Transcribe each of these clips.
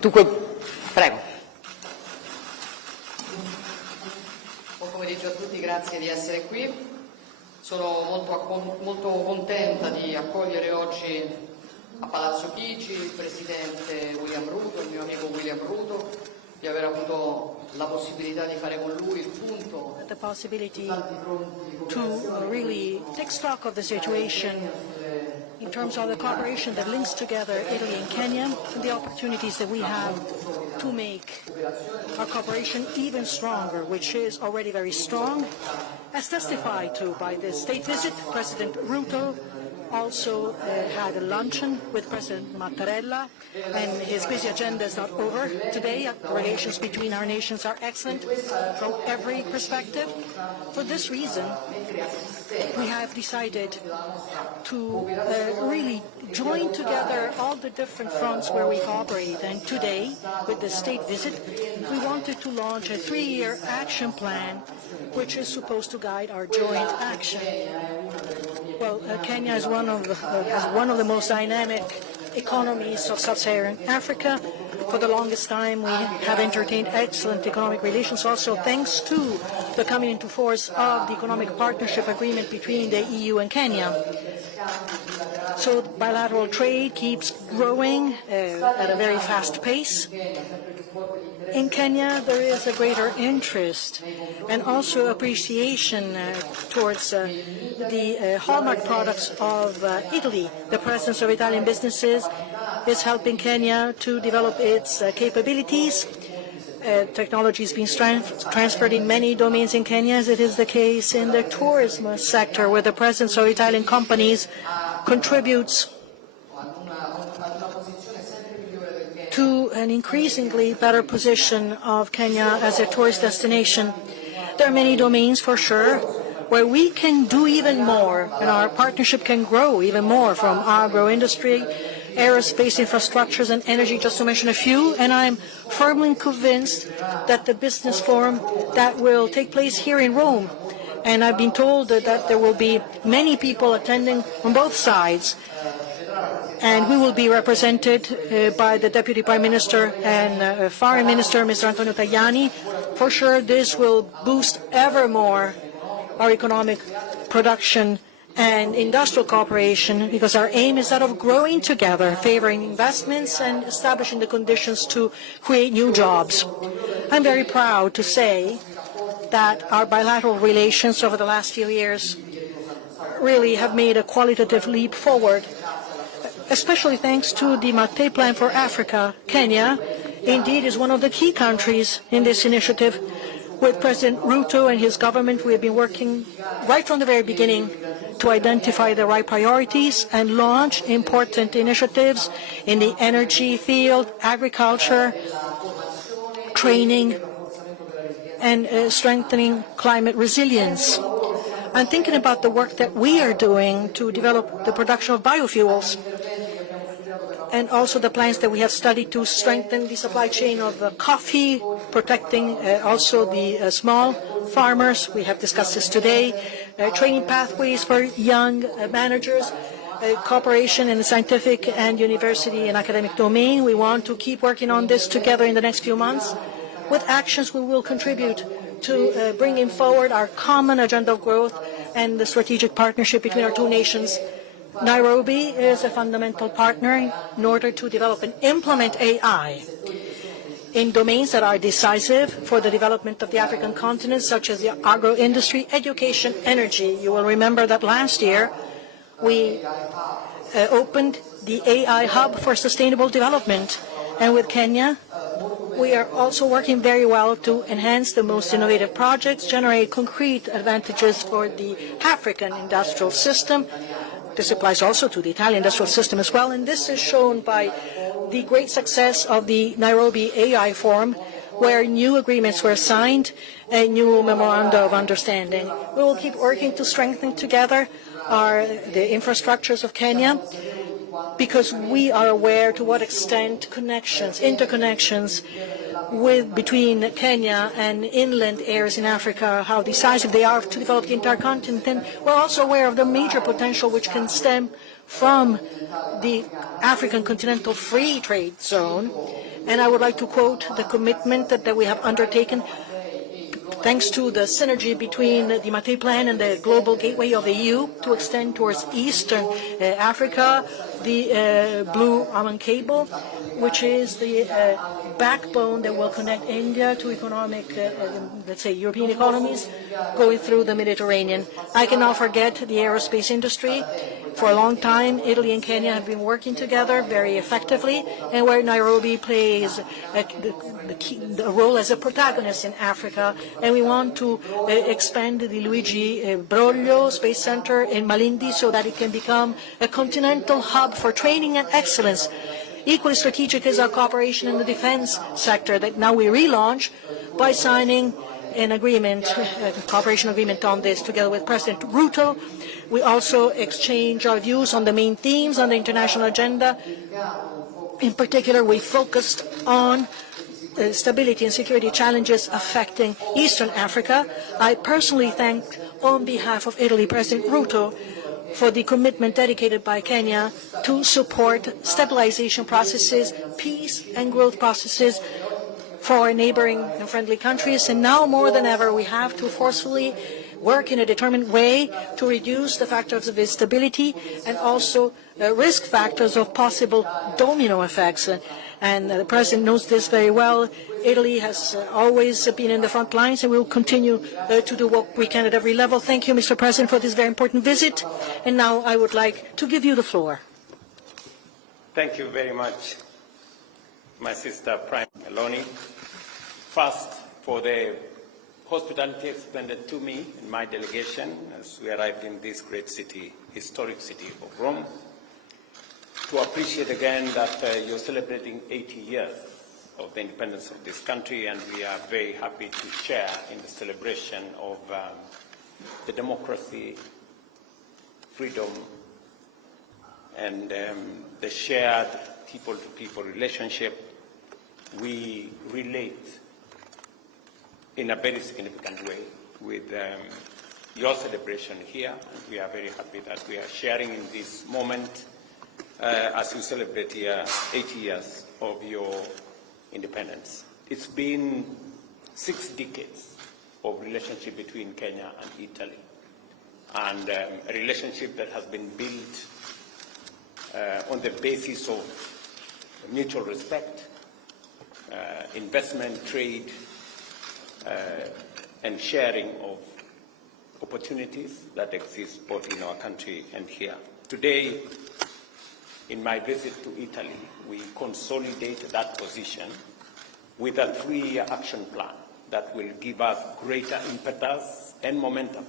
Dunque, prego. Buon pomeriggio a tutti, grazie di essere qui. Sono molto contenta di accogliere oggi a Palazzo Chigi il Presidente William Ruto, il mio amico William Ruto, di aver avuto la possibilità di fare con lui il punto. The possibility to really take stock of the situation in terms of the cooperation that links together Italy and Kenya and the opportunities that we have to make our cooperation even stronger, which is already very strong, as testified to by the state visit. President Ruto also had a luncheon with President Mattarella, and his busy agenda is not over today. The relations between our nations are excellent from every perspective. For this reason, we have decided to really join together all the different fronts where we cooperate. And today, with the state visit, we wanted to launch a 3-year action plan which is supposed to guide our joint action. Well, Kenya is has one of the most dynamic economies of sub-Saharan Africa. For the longest time, we have entertained excellent economic relations, also thanks to the coming into force of the economic partnership agreement between the EU and Kenya. So bilateral trade keeps growing at a very fast pace. In Kenya, there is a greater interest and also appreciation towards the hallmark products of Italy. The presence of Italian businesses is helping Kenya to develop its capabilities. Technology is being transferred in many domains in Kenya, as it is the case in the tourism sector, where the presence of Italian companies contributes to an increasingly better position of Kenya as a tourist destination. There are many domains, for sure, where we can do even more, and our partnership can grow even more, from agro-industry, aerospace infrastructures, and energy, just to mention a few. And I'm firmly convinced that the business forum that will take place here in Rome, and I've been told that there will be many people attending on both sides, and we will be represented by the Deputy Prime Minister and Foreign Minister, Mr. Antonio Tajani. For sure, this will boost ever more our economic production and industrial cooperation, because our aim is that of growing together, favoring investments and establishing the conditions to create new jobs. I'm very proud to say that our bilateral relations over the last few years really have made a qualitative leap forward, especially thanks to the Mattei Plan for Africa. Kenya, indeed, is one of the key countries in this initiative. With President Ruto and his government, we have been working right from the very beginning to identify the right priorities and launch important initiatives in the energy field, agriculture, training, and strengthening climate resilience. I'm thinking about the work that we are doing to develop the production of biofuels, and also the plans that we have studied to strengthen the supply chain of coffee, protecting also the small farmers. We have discussed this today. Training pathways for young managers, cooperation in the scientific and university and academic domain. We want to keep working on this together in the next few months. With actions, we will contribute to bringing forward our common agenda of growth and the strategic partnership between our two nations. Nairobi is a fundamental partner in order to develop and implement AI in domains that are decisive for the development of the African continent, such as the agro-industry, education, energy. You will remember that last year we opened the AI Hub for Sustainable Development, and with Kenya we are also working very well to enhance the most innovative projects, generate concrete advantages for the African industrial system. This applies also to the Italian industrial system as well, and this is shown by the great success of the Nairobi AI Forum, where new agreements were signed, a new memoranda of understanding. We will keep working to strengthen together the infrastructures of Kenya, because we are aware to what extent interconnections between Kenya and inland areas in Africa, how decisive they are to develop the entire continent. And we're also aware of the major potential which can stem from the African Continental Free Trade Zone. And I would like to quote the commitment that we have undertaken thanks to the synergy between the Mattei Plan and the Global Gateway of the EU to extend towards Eastern Africa, the Blue Almond Cable, which is the backbone that will connect India to economic, let's say, European economies going through the Mediterranean. I cannot forget the aerospace industry. For a long time, Italy and Kenya have been working together very effectively, and where Nairobi plays the role as a protagonist in Africa. And we want to expand the Luigi Broglio Space Center in Malindi so that it can become a continental hub for training and excellence. Equally strategic is our cooperation in the defense sector that now we relaunch by signing an agreement, a cooperation agreement on this together with President Ruto. We also exchange our views on the main themes on the international agenda. In particular, we focused on stability and security challenges affecting Eastern Africa. I personally thank, on behalf of Italy, President Ruto for the commitment dedicated by Kenya to support stabilization processes, peace and growth processes for our neighboring and friendly countries. And now more than ever, we have to forcefully work in a determined way to reduce the factors of instability and also risk factors of possible domino effects. And the President knows this very well. Italy has always been in the front lines, and we will continue to do what we can at every level. Thank you, Mr. President, for this very important visit. And now I would like to give you the floor. Thank you very much, my sister Prime Meloni. First, for the hospitality extended to me and my delegation as we arrived in this great city, historic city of Rome, to appreciate again that you're celebrating 80 years of the independence of this country, and we are very happy to share in the celebration of the democracy, freedom, and the shared people-to-people relationship. We relate in a very significant way with your celebration here, and we are very happy that we are sharing in this moment as we celebrate here 80 years of your independence. It's been 6 decades of relationship between Kenya and Italy, and a relationship that has been built on the basis of mutual respect, investment, trade, and sharing of opportunities that exist both in our country and here. Today, in my visit to Italy, we consolidate that position with a 3-year action plan that will give us greater impetus and momentum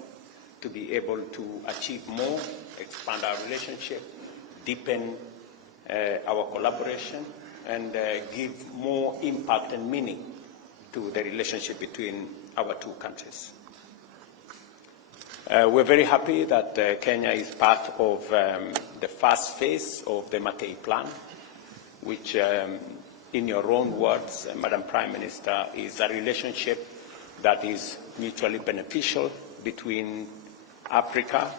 to be able to achieve more, expand our relationship, deepen our collaboration, and give more impact and meaning to the relationship between our 2 countries. We're very happy that Kenya is part of the first phase of the Mattei Plan, which, in your own words, Madam Prime Minister, is a relationship that is mutually beneficial between Africa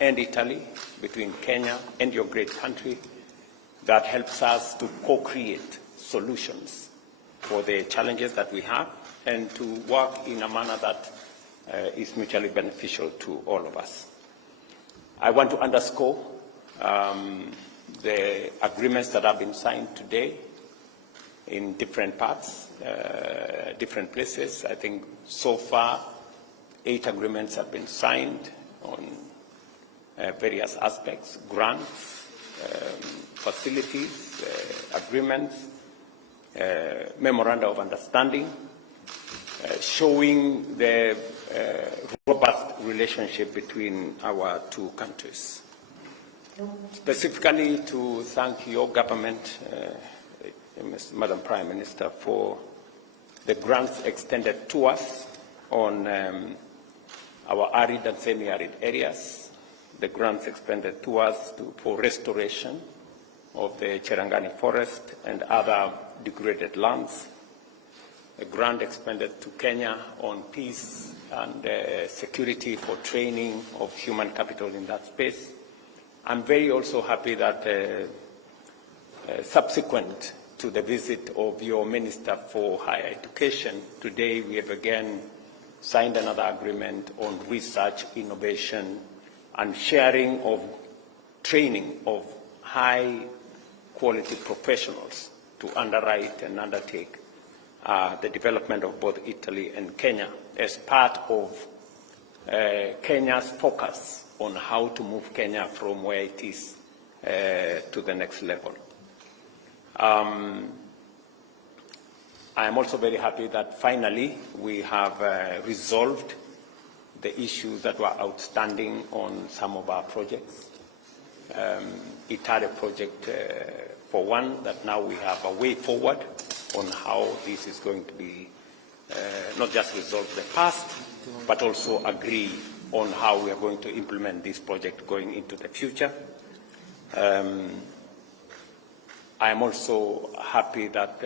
and Italy, between Kenya and your great country, that helps us to co-create solutions for the challenges that we have and to work in a manner that is mutually beneficial to all of us. I want to underscore the agreements that have been signed today in different parts, different places. I think so far 8 agreements have been signed on various aspects, grants, facilities, agreements, memoranda of understanding, showing the robust relationship between our 2 countries. Specifically to thank your government, Madam Prime Minister, for the grants extended to us on our arid and semi-arid areas, the grants extended to us for restoration of the Cherangani forest and other degraded lands, a grant expended to Kenya on peace and security for training of human capital in that space. I'm very also happy that subsequent to the visit of your Minister for Higher Education. Today we have again signed another agreement on research, innovation, and sharing of training of high-quality professionals to underwrite and undertake the development of both Italy and Kenya as part of Kenya's focus on how to move Kenya from where it is to the next level. I am also very happy that finally we have resolved the issues that were outstanding on some of our projects. Italy project, for one, that now we have a way forward on how this is going to be not just resolve the past, but also agree on how we are going to implement this project going into the future. I am also happy that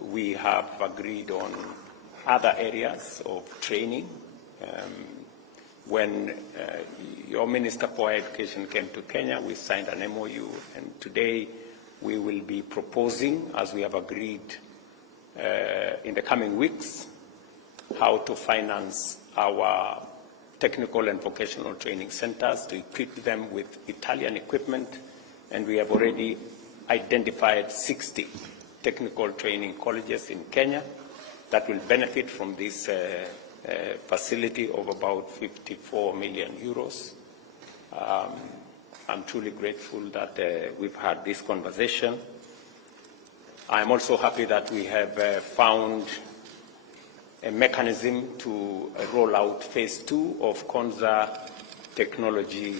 we have agreed on other areas of training. When your Minister for Education came to Kenya, we signed an MOU, and today we will be proposing, as we have agreed in the coming weeks, how to finance our technical and vocational training centers to equip them with Italian equipment, and we have already identified 60 technical training colleges in Kenya that will benefit from this facility of about 54 million euros. I'm truly grateful that we've had this conversation. I'm also happy that we have found a mechanism to roll out phase 2 of Konza technology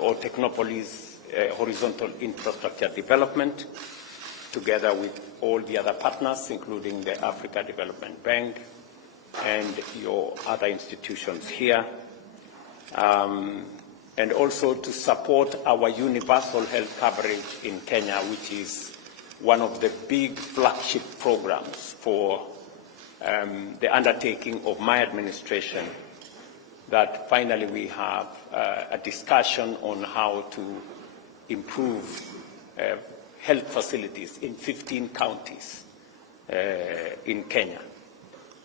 or Technopolis horizontal infrastructure development, together with all the other partners, including the Africa Development Bank and your other institutions here, and also to support our universal health coverage in Kenya, which is one of the big flagship programs for the undertaking of my administration, that finally we have a discussion on how to improve health facilities in 15 counties in Kenya,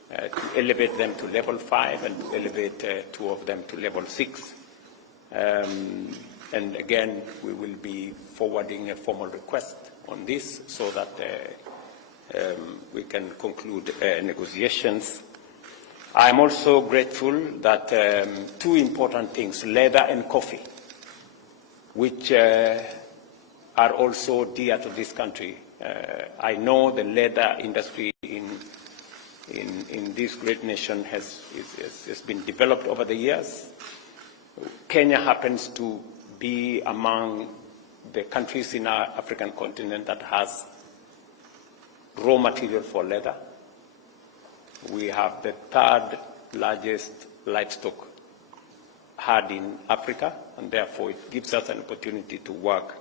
to elevate them to level 5 and to elevate 2 of them to level 6. And again, we will be forwarding a formal request on this so that we can conclude negotiations. I am also grateful that 2 important things, leather and coffee, which are also dear to this country. I know the leather industry in this great nation has been developed over the years. Kenya happens to be among the countries in our African continent that has raw material for leather. We have the 3rd largest livestock herd in Africa, and therefore it gives us an opportunity to work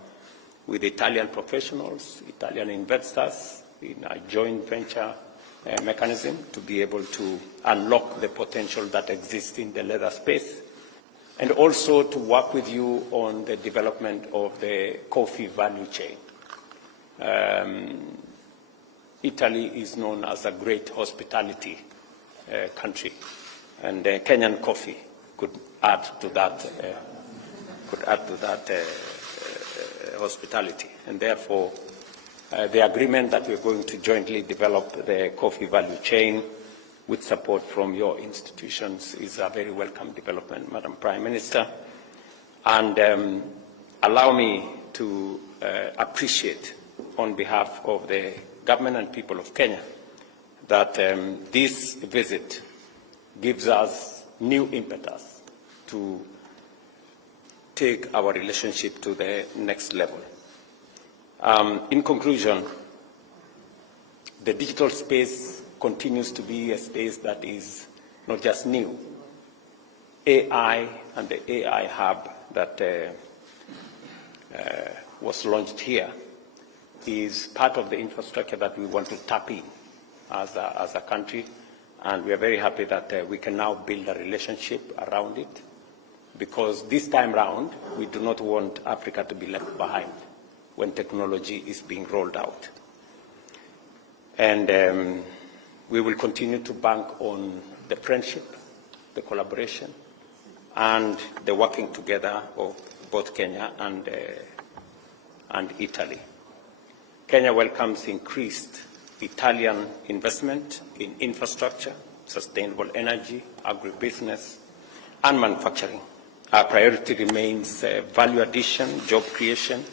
with Italian professionals, Italian investors in a joint venture mechanism to be able to unlock the potential that exists in the leather space, and also to work with you on the development of the coffee value chain. Italy is known as a great hospitality country, and Kenyan coffee could add to that. Hospitality, and therefore the agreement that we're going to jointly develop the coffee value chain with support from your institutions is a very welcome development, Madam Prime Minister. And allow me to appreciate on behalf of the government and people of Kenya that this visit gives us new impetus to take our relationship to the next level. In conclusion, the digital space continues to be a space that is not just new. AI and the AI hub that was launched here is part of the infrastructure that we want to tap in as a country, and we are very happy that we can now build a relationship around it, because this time round we do not want Africa to be left behind when technology is being rolled out. And we will continue to bank on the friendship, the collaboration, and the working together of both Kenya and Italy. Kenya welcomes increased Italian investment in infrastructure, sustainable energy, agribusiness, and manufacturing. Our priority remains value addition, job creation,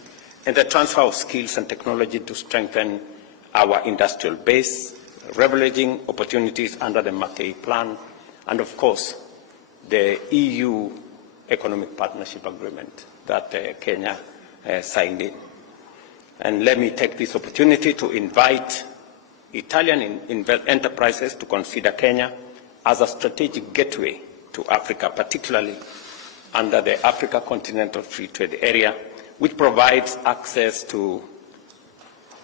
and the transfer of skills and technology to strengthen our industrial base, leveraging opportunities under the Mackay Plan, and of course, the EU Economic Partnership Agreement that Kenya signed in. And let me take this opportunity to invite Italian enterprises to consider Kenya as a strategic gateway to Africa, particularly under the Africa Continental Free Trade Area, which provides access to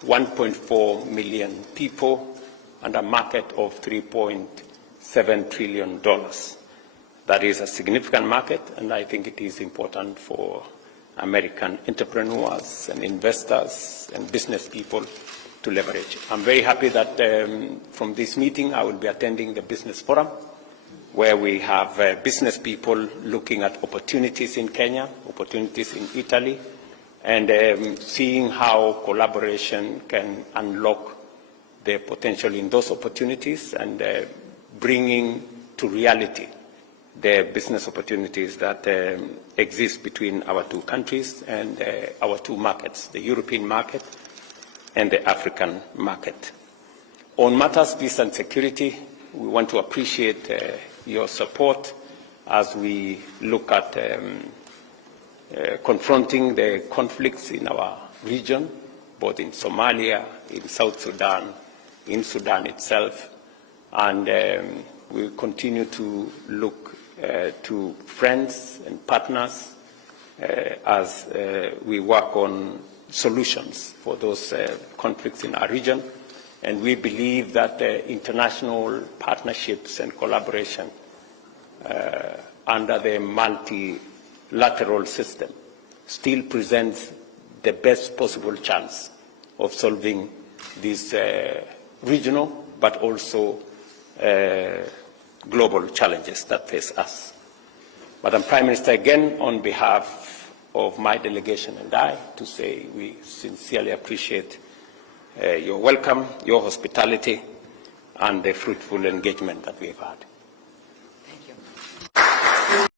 1.4 million people and a market of $3.7 trillion. That is a significant market, and I think it is important for American entrepreneurs and investors and business people to leverage. I'm very happy that from this meeting I will be attending the Business Forum, where we have business people looking at opportunities in Kenya, opportunities in Italy, and seeing how collaboration can unlock the potential in those opportunities and bringing to reality the business opportunities that exist between our two countries and our two markets, the European market and the African market. On matters peace and security, we want to appreciate your support as we look at confronting the conflicts in our region, both in Somalia, in South Sudan, in Sudan itself, and we continue to look to friends and partners as we work on solutions for those conflicts in our region. And we believe that international partnerships and collaboration under the multilateral system still presents the best possible chance of solving these regional but also global challenges that face us. Madam Prime Minister, again, on behalf of my delegation and I, to say we sincerely appreciate your welcome, your hospitality, and the fruitful engagement that we've had.